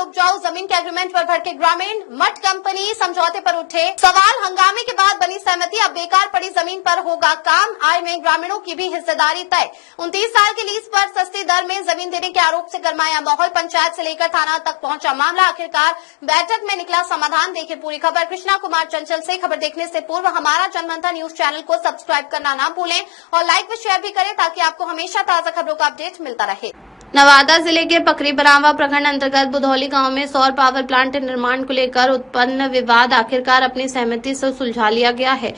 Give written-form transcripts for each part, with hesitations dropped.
उपजाऊ जमीन के एग्रीमेंट पर भड़के ग्रामीण, मठ कंपनी समझौते पर उठे सवाल। हंगामे के बाद बनी सहमति, अब बेकार पड़ी जमीन पर होगा काम। आय में ग्रामीणों की भी हिस्सेदारी तय। 29 साल की लीज पर सस्ती दर में जमीन देने के आरोप से गरमाया माहौल। पंचायत से लेकर थाना तक पहुंचा मामला। आखिरकार बैठक में निकला समाधान। देखिए पूरी खबर कृष्णा कुमार चंचल से। खबर देखने से पूर्व हमारा जनमंथन न्यूज चैनल को सब्सक्राइब करना ना भूलें और लाइक व शेयर भी करें ताकि आपको हमेशा ताजा खबरों का अपडेट मिलता रहे। नवादा जिले के पकरी बरावा प्रखंड अंतर्गत बुधौली गांव में सौर पावर प्लांट निर्माण को लेकर उत्पन्न विवाद आखिरकार अपनी सहमति से सुलझा लिया गया है।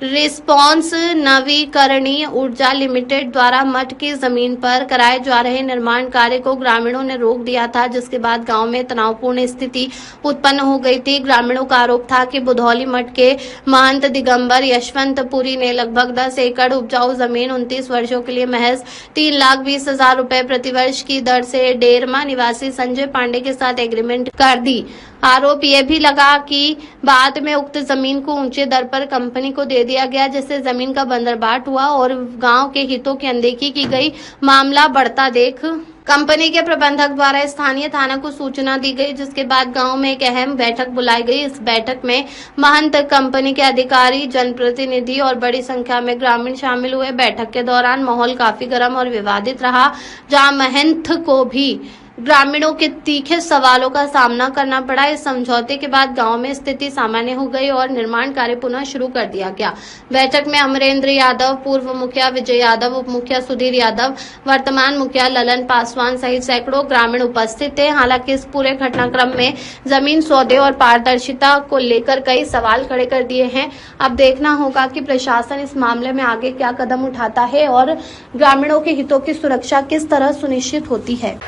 रिस्पॉन्स नवीकरणीय ऊर्जा लिमिटेड द्वारा मठ की जमीन पर कराए जा रहे निर्माण कार्य को ग्रामीणों ने रोक दिया था, जिसके बाद गांव में तनावपूर्ण स्थिति उत्पन्न हो गई थी। ग्रामीणों का आरोप था कि बुधौली मठ के महंत दिगंबर यशवंतपुरी ने लगभग 10 एकड़ उपजाऊ जमीन 29 वर्षों के लिए महज 3,20,000 रुपए प्रतिवर्ष की दर से डेरमा निवासी संजय पांडे के साथ एग्रीमेंट कर दी। आरोप यह भी लगा कि बाद में उक्त जमीन को ऊंचे दर पर कंपनी को दे दिया गया, जिससे जमीन का बंदरबाट हुआ और गांव के हितों की अनदेखी की गई। मामला बढ़ता देख कंपनी के प्रबंधक द्वारा स्थानीय थाना को सूचना दी गई, जिसके बाद गांव में एक अहम बैठक बुलाई गई। इस बैठक में महंत कंपनी के अधिकारी, जनप्रतिनिधि और बड़ी संख्या में ग्रामीण शामिल हुए। बैठक के दौरान माहौल काफी गर्म और विवादित रहा, जहां महंत को भी ग्रामीणों के तीखे सवालों का सामना करना पड़ा। इस समझौते के बाद गांव में स्थिति सामान्य हो गई और निर्माण कार्य पुनः शुरू कर दिया गया। बैठक में अमरेंद्र यादव, पूर्व मुखिया विजय यादव, उप मुखिया सुधीर यादव, वर्तमान मुखिया ललन पासवान सहित सैकड़ों ग्रामीण उपस्थित थे। हालांकि इस पूरे घटनाक्रम में जमीन सौदे और पारदर्शिता को लेकर कई सवाल खड़े कर दिए हैं। अब देखना होगा कि प्रशासन इस मामले में आगे क्या कदम उठाता है और ग्रामीणों के हितों की सुरक्षा किस तरह सुनिश्चित होती है।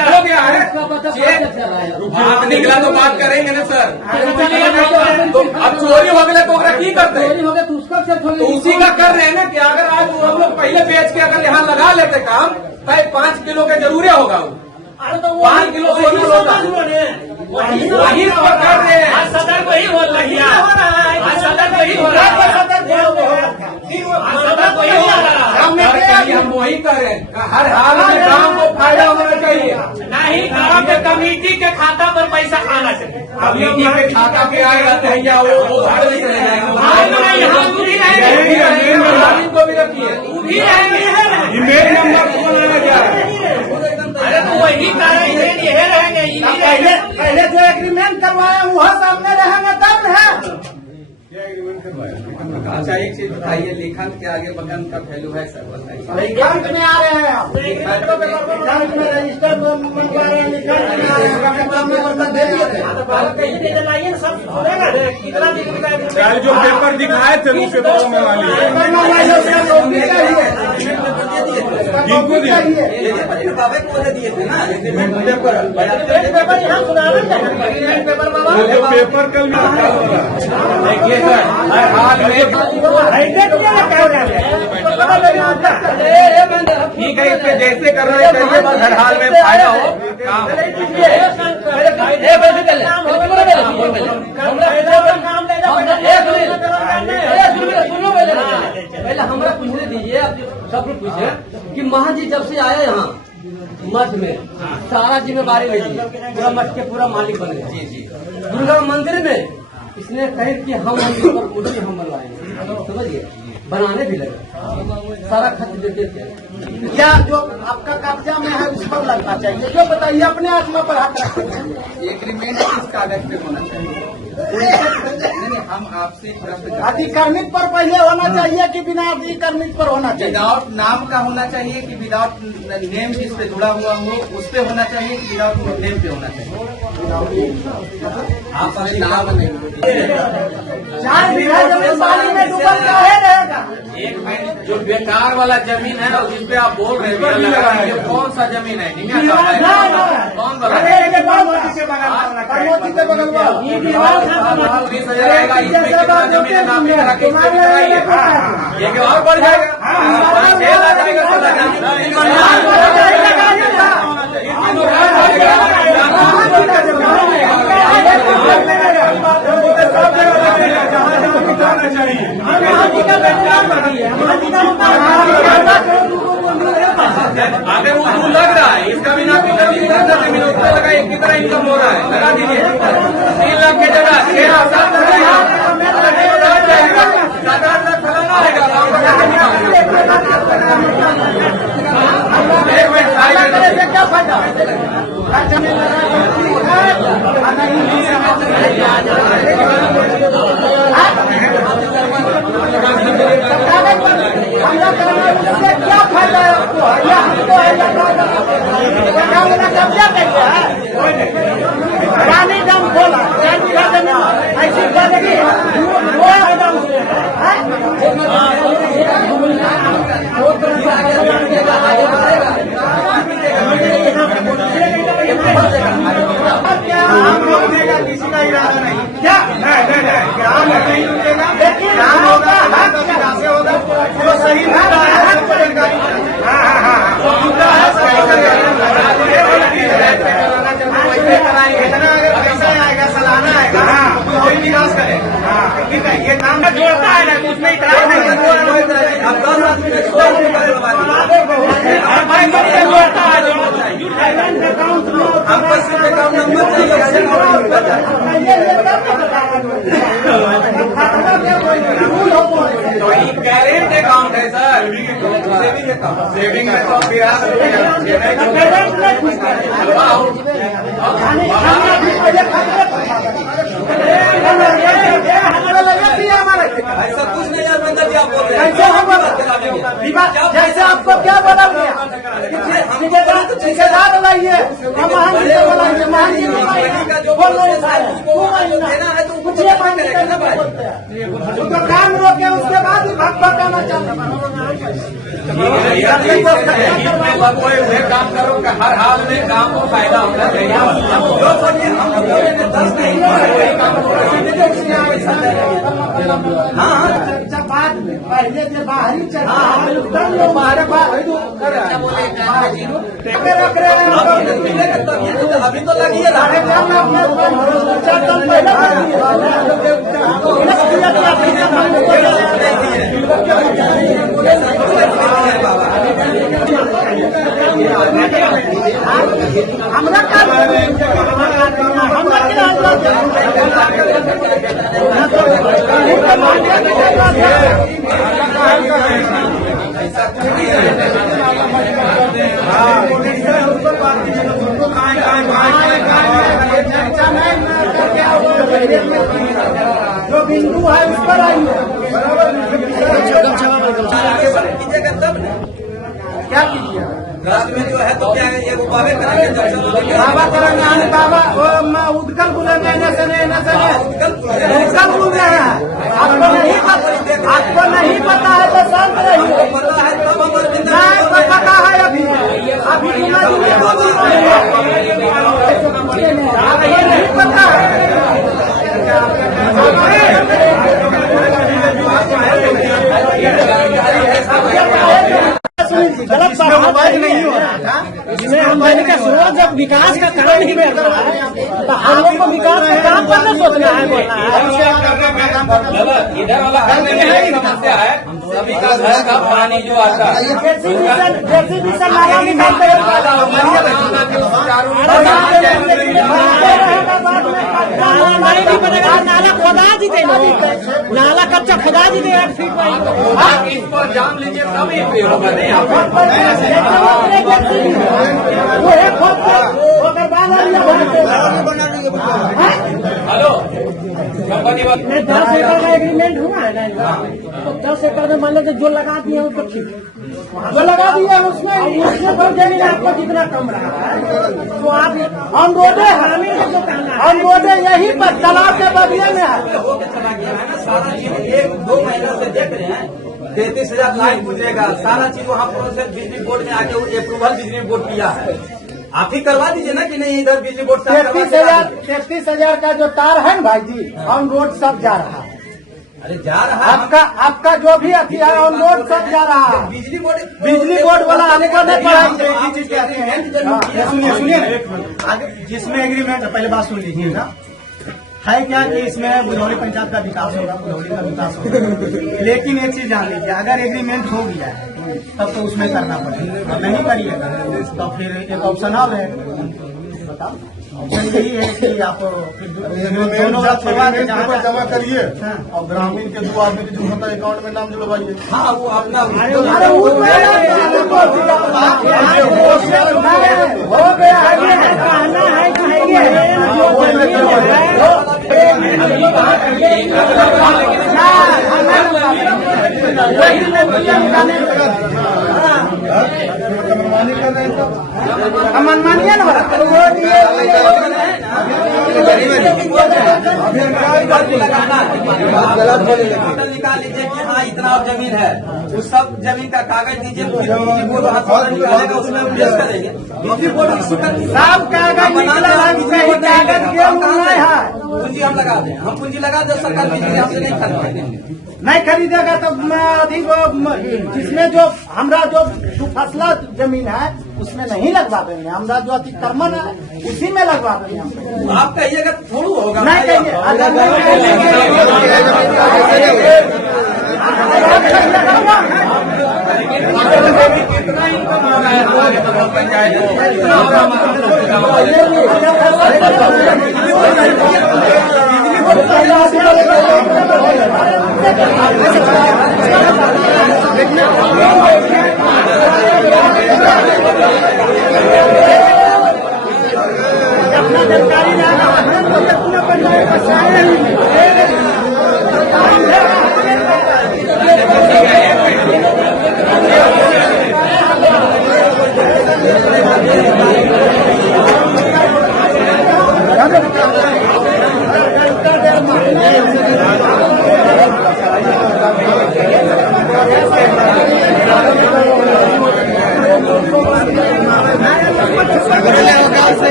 हो गया है, बात निकला तो बात करेंगे ना सर। तो अब चोरी हो गया तो की करते हैं, तो उसी का कर रहे हैं ना कि अगर आज हम लोग पहले बेच के अगर यहाँ लगा लेते काम तो 5 किलो के जरूरी होगा। 5 किलो सोना होता वही तो कर रहे हैं। सदर को ही हो रहा है, सदर को ही हो रहा है, हम वही करें। हर हाल में गांव को फायदा होना चाहिए। नहीं गांव के कमेटी के खाता पर पैसा आना चाहिए। कमेटी के खाता पे आएगा तो भैया वो भाड़े से रह जाएगा। को भी रखिए, मेरे नंबर को बनाना जा रहा है। अरे तो वही करेंगे, ये रहेंगे। पहले जो एग्रीमेंट करवाया वह सामने रहेंगे तब है। अच्छा एक चीज बताइए, लेखन के आगे बगन का वैल्यू है सर, बताइए। लिखंत में आ रहे हैं, लिखंत में रजिस्टर बनवा रहे हैं, लिखंत में आ रहे हैं, दे दिए थे। कल जो पेपर दिखाए थे उसके दो में वाली दिए थे ना पेपर कल देखिए सर, हर हाल में ठीक है, इस पे जैसे कर रहे हैं बस हर हाल में फायदा हो काम। पहले हमारा पूछने दीजिए, आप सब लोग पूछे कि महान जी जब से आए यहाँ मठ में सारा जिम्मेवारी लेगी, पूरा मठ के पूरा मालिक बन गए। जी दुर्गा मंदिर में इसने कहे कि हम बनवाएंगे, समझिए बनाने भी लगे, सारा खर्च देते थे। क्या जो आपका कब्जा में है उस पर लगना चाहिए? जो बताइए, अपने आत्मा पर हाथ रखेंगे। एग्रीमेंट किस कागज पे होना चाहिए? नहीं, हम आपसे प्रश्न अधिक्रमित पर पहले होना चाहिए कि बिना अधिक्रमित पर होना चाहिए? विदाउट नाम का होना चाहिए कि विदाउट नेम जिस पे जुड़ा हुआ हो उस पे होना चाहिए कि विदाउट नेम पे होना चाहिए? आप अपने नाम नहीं 4 बीघा जमीन पानी में डूबल काहे रहेगा? एक जो बेकार वाला जमीन है ना जिस पे आप बोल रहे हैं ये कौन सा जमीन है? कौन मोदी के बगल में 20,000 आएगा, इसमें कितना जमीन है नाम लिखा के इसमें कराइए। ये क्या और बढ़ जाएगा? 6 आ जाएगा। अगर वो लग रहा है इसका भी नाम जमीन उस पर लगा कितना इनकम हो रहा है लगा दीजिए। 3 लाख के जगह 6 लाख 7 लाख फलाना रहेगा। क्या फायदा? क्या फायदा है आपको? या हमको है या कब्जा करिए रानी दम खोला ऐसी गंदगी किसी का इरादा नहीं। क्या नहीं मिलेगा, लेकिन होगा जो सही होगा इतना अगर पैसा आएगा सालाना आएगा कोई विकास करेगा। ठीक है, ये काम जोड़ता है ना उसमें इतना नहीं करेंट अकाउंट है सर, सेविंग अकाउंट ऐसा कुछ नहीं यार मंदिर जी आप बोल रहे हैं। जैसे आपको क्या बोला गया? ठेकेदार बुलाइए, महान जी को बुलाइए, महान जी बोल देना है तो कुछ उनको काम रोके उसके बाद ही भग भगाना कोई काम करो कि हर हाल में काम को फायदा होना चाहिए। चर्चा बाद में, पहले जो बाहरी चर्चा बाहर अभी तो लगी है हमरा जो बिंदु है उस पर आइए। क्या कीजिए? रात में जो है तो क्या है ये बाबे करेंगे बाबा करेंगे बाबा उदकल बुलेंगे उदकल बोल रहे हैं। आपको नहीं पता है तो शांत रहिए। पता है अभी ये नहीं पता गलत बात नहीं हो रहा था। इसमें हम मैंने क्या सुना, जब विकास का काम ही बेहतर है तो हम लोग को विकास का काम करना सोचना है। इधर वाला करने में समस्या है, सभी का घर का पानी जो आता है जैसी भी नाला निकालते हैं नहीं बनेगा तो नाला खोदा दी दे नाला कच्चा खोदा दी दे 8 फीट आप इस पर जाम लीजिए तब ये पे होगा नहीं आप हेलो कंपनी वाले में 10 एकड़ का एग्रीमेंट हुआ है ना तो 10 एकड़ में मान लीजिए जो लगा दिए हैं उसको ठीक जो लगा दिया है उसमें पर जमीन आपको जितना कम रहा है तो आप ऑन रोड हमें जो कहना है ऑन रोड यही पर तालाब के बगले में है होके चला गया है ना सारा चीज 1-2 महीने से देख रहे हैं 33,000 लाइन गुजरेगा सारा चीज वहाँ प्रोसेस बिजली बोर्ड में आके अप्रूवल बिजली बोर्ड किया है आप ही करवा दीजिए ना कि नहीं इधर बिजली बोर्ड से 33,000 का जो तार है ना भाई जी ऑन रोड सब जा रहा है अरे जा रहा है आपका जो भी अथी है ऑन रोड सब जा रहा है बिजली बोर्ड वाला आने का नहीं पड़ा सुनिए आगे जिसमें एग्रीमेंट पहले बात सुन लीजिएगा है क्या कि इसमें बुधौली पंचायत का विकास होगा बुधौली का विकास होगा लेकिन एक चीज जान लीजिए अगर एग्रीमेंट हो गया है तब तो उसमें करना पड़ेगा नहीं करिएगा तो फिर एक ऑप्शन और है बताओ ऑप्शन यही है कि आप फिर दोनों जमा करिए और ग्रामीण के 2 आदमी के जो होता है अकाउंट में नाम जुड़वाइए। हाँ वो अपना हो गया है कहना है मनमानिया ना निकाल लीजिए कि हाँ इतना और जमीन है उस सब जमीन का कागज दीजिए बिजली बोर्ड वहाँ से निकालेगा उसमें हम पेश करेंगे बिजली बोर्ड की स्वीकृति सब कागज पूंजी हम लगा दें हम पूंजी लगा दें सरकार बिजली हमसे नहीं खरीदेंगे नहीं खरीदेगा तो अधिक जिसमें जो हमरा जो फसला जमीन है उसमें नहीं लगवा देंगे हमरा जो अतिक्रमण है उसी में लगवा देंगे हम आप कहिएगा थोड़ा होगा नहीं कहिए अगर कितना इनकम हो रहा है हमारे पंचायत अपना जानकारी लाना अपना पंचायत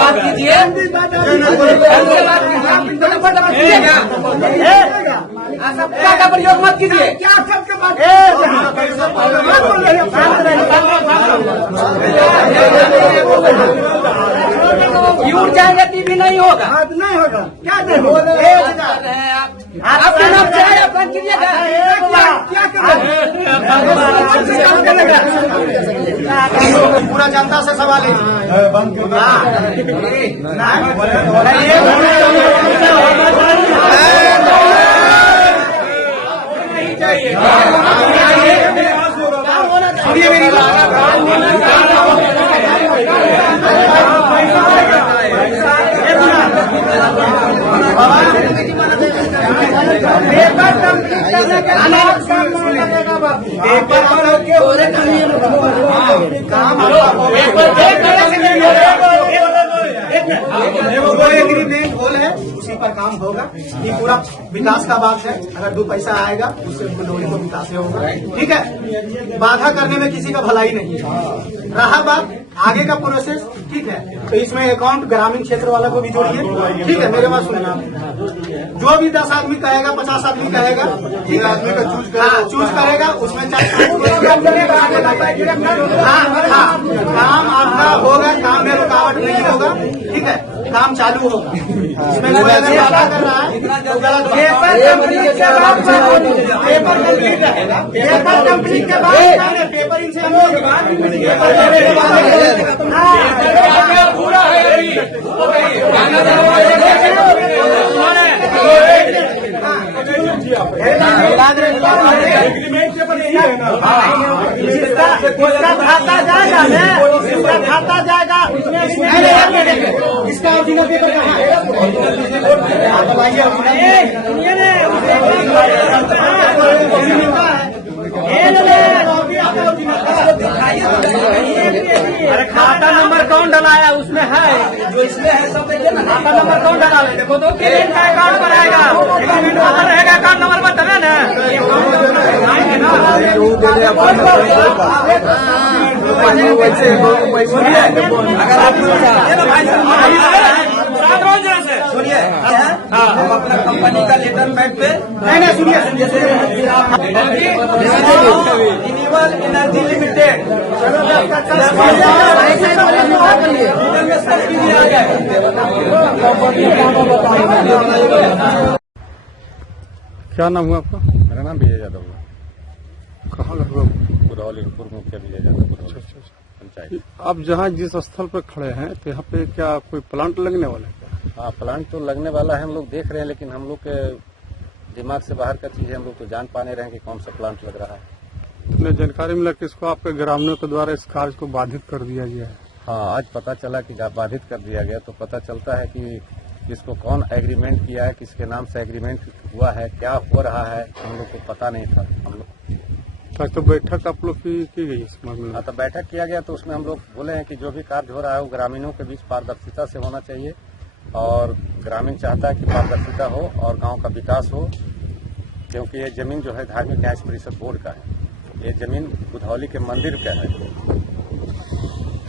बात कीजिए सबका का प्रयोग मत कीजिए क्या सबके बात यूर जाएंगे टीवी नहीं होगा नहीं होगा क्या नहीं होगा आपके नाम से है आप बंद कीजिएगा पूरा जनता से सवाल है सुनिए मेरी एग्रीमेंट होल है उसी पर काम होगा ये पूरा विकास का बात है अगर 2 पैसा आएगा उससे बुधौली को विकास होगा ठीक है बाधा करने में किसी का भलाई नहीं है रहा बात आगे का प्रोसेस ठीक है तो इसमें अकाउंट ग्रामीण क्षेत्र वाला को भी जोड़िए ठीक है मेरे बात सुनिए जो भी 10 आदमी कहेगा 50 आदमी कहेगा ठीक है आदमी का चूज करेगा उसमें काम आपका होगा काम में रुकावट नहीं होगा ठीक है काम चालू होगा। इसमें कोई अगर वादा कर रहा है इतना तो गलत बात पेपर है। कंप्लीट के बाद पेपर कंप्लीट रहेगा। पेपर कंप्लीट के बाद पेपर इनसे हम लोग पेपर देने के बाद पूरा है अभी इसका खाता जाएगा ना, इसका खाता जाएगा उसमें इसका ओरिजिनल पेपर कहाँ है? आप बताइए अरे खाता नंबर कौन डलाया उसमें है, जो इसमें है सब देखिए ना। खाता नंबर कौन डला है देखो तो पेमेंट का अकाउंट पर आएगा, अगर रहेगा अकाउंट नंबर पर तभी ना अगर आप सुनिए, हम अपना कंपनी का लेटर पैड पे नहीं सुनिए रिन्यूएबल एनर्जी लिमिटेड क्या नाम हुआ आपका? मेरा नाम विजय यादव है। कहाँ घर हुआ? बुधौली पूर्व मुखिया विजय यादव पंचायत। आप जहाँ जिस स्थल पर खड़े हैं तो यहाँ पे क्या कोई प्लांट लगने वाला है क्या? हाँ, प्लांट तो लगने वाला है, हम लोग देख रहे हैं, लेकिन हम लोग के दिमाग से बाहर का चीज है। हम लोग तो जान पा नहीं रहे हैं कि कौन सा प्लांट लग रहा है। तुमने जानकारी मिला कि इसको आपके ग्रामीणों के द्वारा इस कार्य को बाधित कर दिया गया है। हाँ, आज पता चला कि बाधित कर दिया गया। तो पता चलता है कि इसको कौन एग्रीमेंट किया है, किसके नाम से एग्रीमेंट हुआ है, क्या हो रहा है, हम लोग को पता नहीं था। हम लोग तो बैठक आप लोग की गई इस मामले में? हाँ, तो बैठक किया गया, तो उसमें हम लोग बोले हैं कि जो भी कार्य हो रहा है वो ग्रामीणों के बीच पारदर्शिता से होना चाहिए। और ग्रामीण चाहता है कि पारदर्शिता हो और गांव का विकास हो, क्योंकि ये जमीन जो है धार्मिक न्यास परिषद बोर्ड का है। ये जमीन बुधौली के मंदिर का है।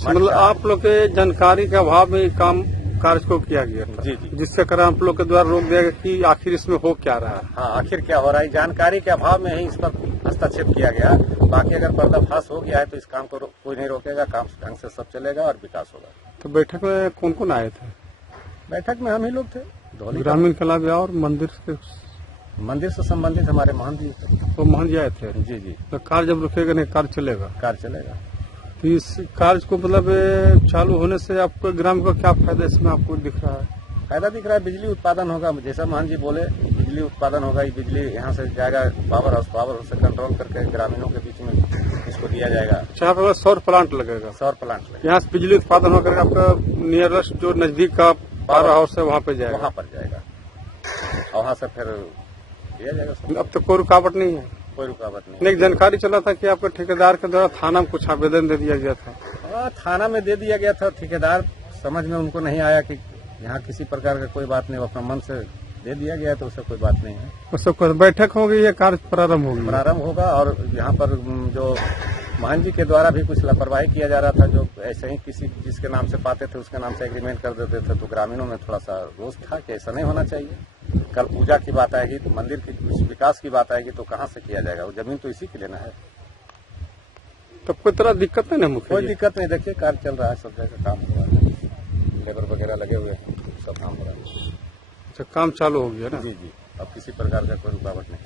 मतलब आप लोग के जानकारी के अभाव में काम कार्य को किया गया था। जी, जी। जिससे कारण आप लोग के द्वारा रोक दिया गया कि आखिर इसमें हो क्या रहा है। हाँ, आखिर क्या हो रहा है, जानकारी के अभाव में ही इस पर हस्तक्षेप किया गया। बाकी अगर पर्दाफाश हो गया है तो इस काम को कोई नहीं रोकेगा, काम ढंग से सब चलेगा और विकास होगा। तो बैठक में कौन कौन आए थे? बैठक में हम ही लोग थे। धौली ग्रामीण के अलावा और मंदिर से संबंधित हमारे महंत जी थे। तो महंत जी आए थे। जी, जी। तो कार्य जब रुकेगा नहीं कार्य चलेगा। कार्य चलेगा। तो इस कार्य को मतलब चालू होने से आपको ग्राम को क्या फायदा इसमें आपको दिख रहा है? फायदा दिख रहा है, बिजली उत्पादन होगा। जैसा महंत जी बोले, बिजली उत्पादन होगा। ये बिजली यहाँ से जाएगा पावर हाउस से कंट्रोल करके ग्रामीणों के बीच में इसको दिया जाएगा। यहाँ पर सौर प्लांट लगेगा। सौर प्लांट लगेगा। यहाँ से बिजली उत्पादन होकर आपका नियरेस्ट जो नजदीक का पावर हाउस है वहाँ पे जाएगा। वहाँ पर जाएगा और वहाँ से फिर दिया जाएगा। अब तो कोई रुकावट नहीं है। कोई रुकावट नहीं। एक जानकारी चला था कि आपके ठेकेदार के द्वारा थाना में कुछ आवेदन दे दिया गया था। हाँ, थाना में दे दिया गया था। ठेकेदार समझ में उनको नहीं आया कि यहाँ किसी प्रकार का कोई बात नहीं, वो अपना मन से दे दिया गया, तो उससे कोई बात नहीं है। उससे बैठक होगी या कार्य प्रारंभ होगी? प्रारंभ होगा। और यहाँ पर जो महंत जी के द्वारा भी कुछ लापरवाही किया जा रहा था, जो ऐसे ही किसी जिसके नाम से पाते थे उसके नाम से एग्रीमेंट कर देते थे, तो ग्रामीणों में थोड़ा सा रोष था कि ऐसा नहीं होना चाहिए। कल पूजा की बात आएगी तो मंदिर की कुछ विकास की बात आएगी तो कहाँ से किया जाएगा? वो जमीन तो इसी के लेना है। तब कोई तरह दिक्कत नहीं ना मुख्य? कोई दिक्कत नहीं। देखिए, कार्य चल रहा है, सब जगह काम हो रहा है, लेबर वगैरह लगे हुए हैं, सब काम हो रहा है। अच्छा, काम चालू हो गया ना? जी, जी। अब किसी प्रकार का कोई रुकावट नहीं।